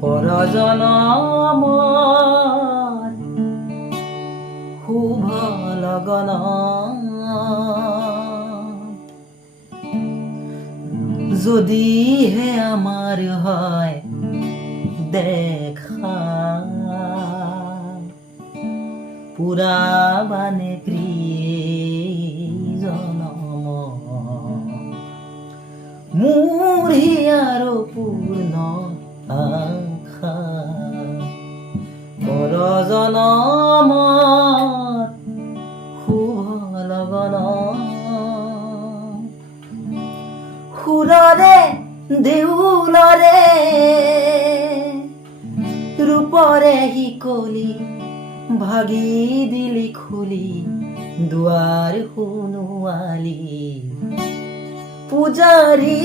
পৰজনমৰ শুভ লগন যদিহে আমাৰ হয় দেখা পুৰাবানে প্ৰিয় জনম মোৰ হিয়াৰ পূৰ্ণ আশা পৰজনমৰ শুভ লগন সুৰৰে দেউলৰে ৰূপৰে শিকলি ভাগি দিলি খুলি দুৱাৰ সোণোৱালি পূজাৰী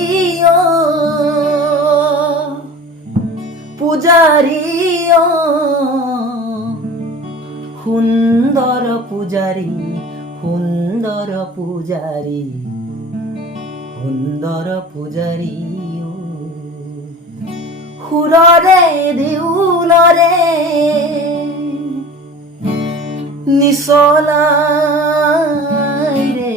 পূজাৰী সুন্দৰ পূজাৰী সুন্দৰ পূজাৰী সুন্দৰ পূজাৰী সুৰৰে দেউলৰে নিচলাই ৰে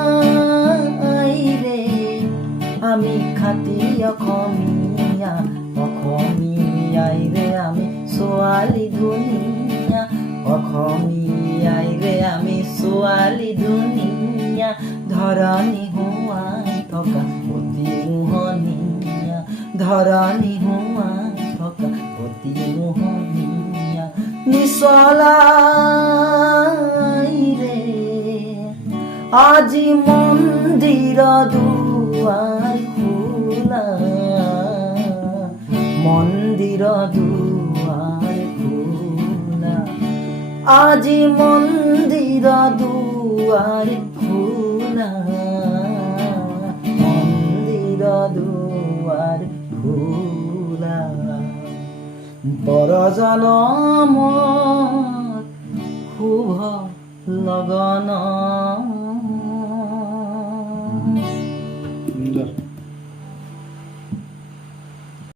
নিচলাই ৰে আমি খাতি অসমীয়া অসমীয়াই ৰে আমি ছোৱালী ধুনীয়া অসমীয়াই ৰে আমি ছোৱালী ধুনীয়া ধৰণী হোৱাই থকা অতি মোহনীয়া ধৰণী হোৱাই থকা অতি মোহনীয়া নিচলাই ৰে আজি মন্দিৰ দুৱাৰ খোলা মন্দিৰ দুৱাৰ খোলা আজি মন্দিৰ দুৱাৰ খোলা মন্দিৰ দুৱাৰ খোলা পৰজনমৰ শুভ লগন